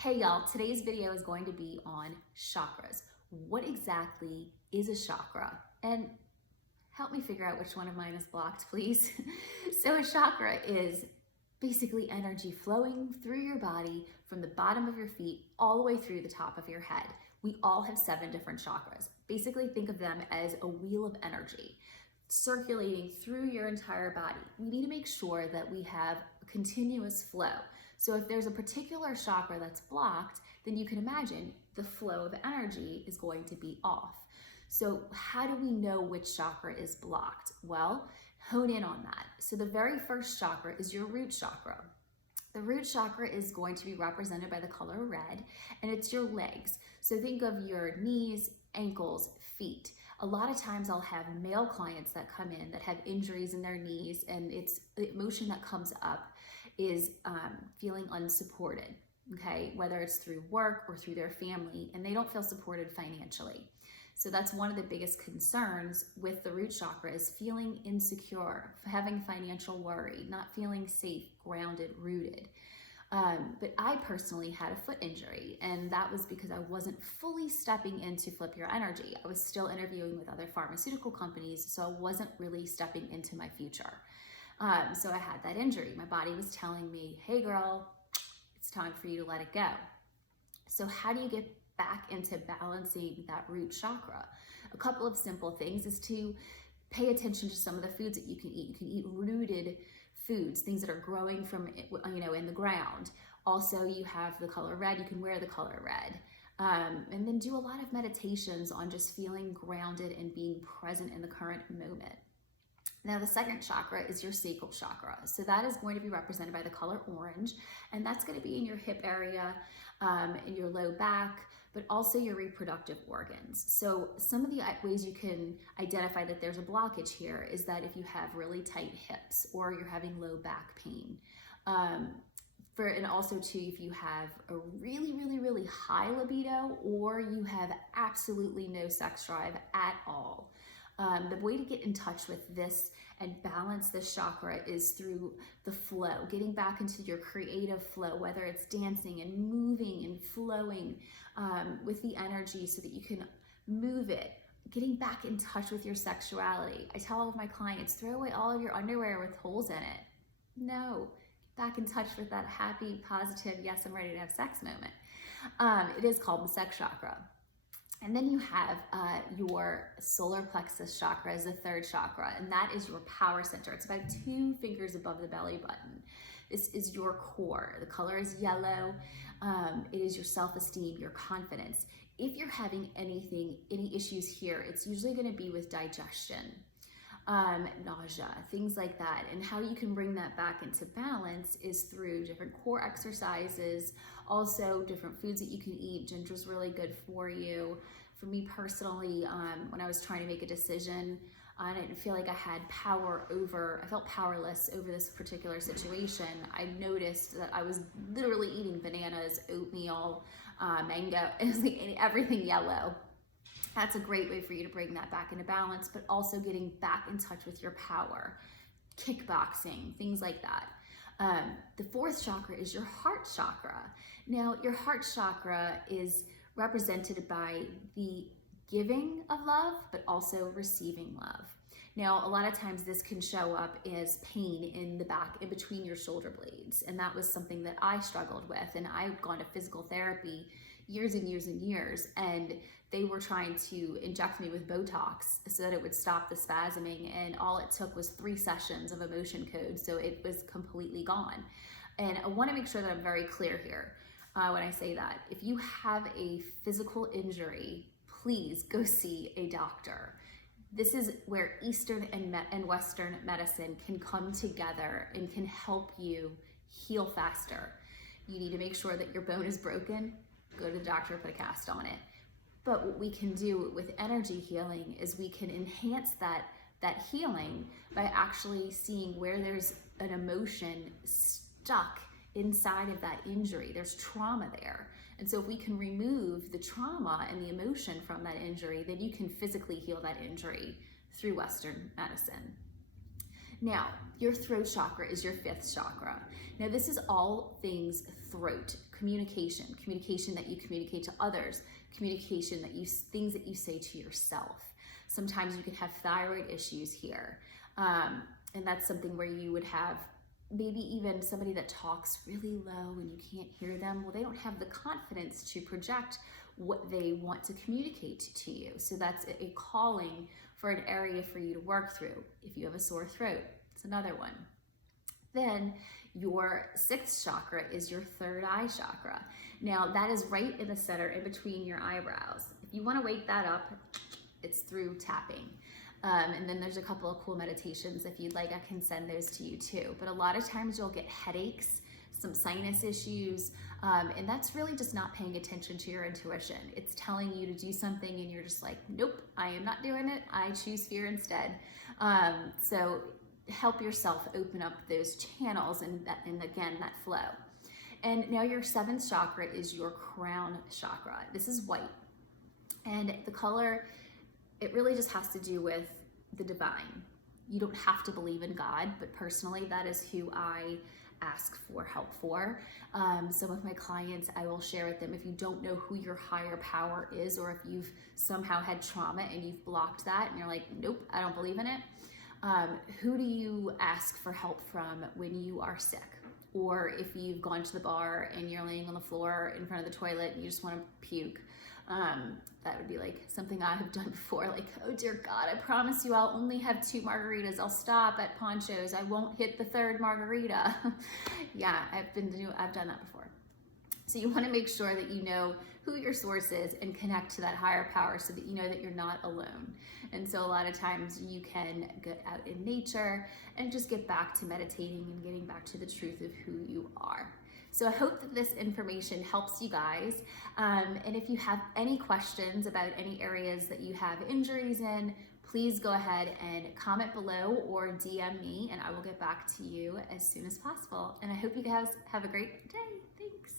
Hey y'all, today's video is going to be on chakras. What exactly is a chakra? And help me figure out which one of mine is blocked, please. So a chakra is basically energy flowing through your body from the bottom of your feet all the way through the top of your head. We all have 7 different chakras. Basically think of them as a wheel of energy circulating through your entire body. We need to make sure that we have a continuous flow. So if there's a particular chakra that's blocked, then you can imagine the flow of energy is going to be off. So how do we know which chakra is blocked? Well, hone in on that. So the very first chakra is your root chakra. The root chakra is going to be represented by the color red, and it's your legs. So think of your knees, ankles, feet. A lot of times I'll have male clients that come in that have injuries in their knees, and it's the emotion that comes up is feeling unsupported, okay? Whether it's through work or through their family, and they don't feel supported financially. So that's one of the biggest concerns with the root chakra is feeling insecure, having financial worry, not feeling safe, grounded, rooted. But I personally had a foot injury, and that was because I wasn't fully stepping into flip your energy. I was still interviewing with other pharmaceutical companies, so I wasn't really stepping into my future. So I had that injury. My body was telling me, hey girl, it's time for you to let it go. So how do you get back into balancing that root chakra? A couple of simple things is to pay attention to some of the foods that you can eat. You can eat rooted foods, things that are growing from, in the ground. Also, you have the color red, you can wear the color red. And then do a lot of meditations on just feeling grounded and being present in the current moment. Now, the second chakra is your sacral chakra. So that is going to be represented by the color orange, and that's going to be in your hip area, in your low back, but also your reproductive organs. So some of the ways you can identify that there's a blockage here is that if you have really tight hips or you're having low back pain. And also too, if you have a really high libido or you have absolutely no sex drive at all. The way to get in touch with this and balance this chakra is through the flow, getting back into your creative flow, whether it's dancing and moving and flowing with the energy so that you can move it, getting back in touch with your sexuality. I tell all of my clients, throw away all of your underwear with holes in it. No, get back in touch with that happy, positive, yes, I'm ready to have sex moment. It is called the sex chakra. And then you have your solar plexus chakra as the third chakra, and that is your power center. It's about 2 fingers above the belly button. This is your core. The color is yellow. It is your self-esteem, your confidence. If you're having any issues here, it's usually going to be with digestion, nausea, things like that. And how you can bring that back into balance is through different core exercises, also different foods that you can eat. Ginger's really good for you. For me personally, when I was trying to make a decision, I didn't feel like I felt powerless over this particular situation. I noticed that I was literally eating bananas, oatmeal, mango, it was like everything yellow. That's a great way for you to bring that back into balance, but also getting back in touch with your power, kickboxing, things like that. The fourth chakra is your heart chakra. Now, your heart chakra is represented by the giving of love, but also receiving love. Now, a lot of times this can show up as pain in the back, in between your shoulder blades. And that was something that I struggled with. And I've gone to physical therapy years and years, and they were trying to inject me with Botox so that it would stop the spasming, and all it took was 3 sessions of emotion code, so it was completely gone. And I want to make sure that I'm very clear here when I say that. If you have a physical injury, please go see a doctor. This is where Eastern and Western medicine can come together and can help you heal faster. You need to make sure that your bone is broken, go to the doctor, put a cast on it. But what we can do with energy healing is we can enhance that healing by actually seeing where there's an emotion stuck inside of that injury. There's trauma there. And so if we can remove the trauma and the emotion from that injury, then you can physically heal that injury through Western medicine. Now, your throat chakra is your 5th chakra. Now, this is all things throat, communication that you communicate to others, communication things that you say to yourself. Sometimes you can have thyroid issues here. And that's something where you would have maybe even somebody that talks really low and you can't hear them. Well, they don't have the confidence to project what they want to communicate to you. So that's a calling for an area for you to work through. If you have a sore throat, it's another one. Then your 6th chakra is your 3rd eye chakra. Now that is right in the center in between your eyebrows. If you want to wake that up, it's through tapping. And then there's a couple of cool meditations. If you'd like, I can send those to you too. But a lot of times you'll get headaches, some sinus issues, and that's really just not paying attention to your intuition. It's telling you to do something and you're just like, nope, I am not doing it. I choose fear instead. So help yourself open up those channels and again, that flow. And now your 7th chakra is your crown chakra. This is white. And the color, it really just has to do with the divine. You don't have to believe in God, but personally, that is who I ask for help for. Some of my clients, I will share with them, if you don't know who your higher power is, or if you've somehow had trauma and you've blocked that and you're like, nope, I don't believe in it. Who do you ask for help from when you are sick? Or if you've gone to the bar and you're laying on the floor in front of the toilet and you just want to puke. That would be like something I have done before, like, oh dear God, I promise you I'll only have 2 margaritas. I'll stop at Poncho's. I won't hit the 3rd margarita. Yeah, I've done that before. So you want to make sure that you know who your source is and connect to that higher power so that you know that you're not alone. And so a lot of times you can get out in nature and just get back to meditating and getting back to the truth of who you are. So I hope that this information helps you guys. And if you have any questions about any areas that you have injuries in, please go ahead and comment below or DM me and I will get back to you as soon as possible. And I hope you guys have a great day. Thanks.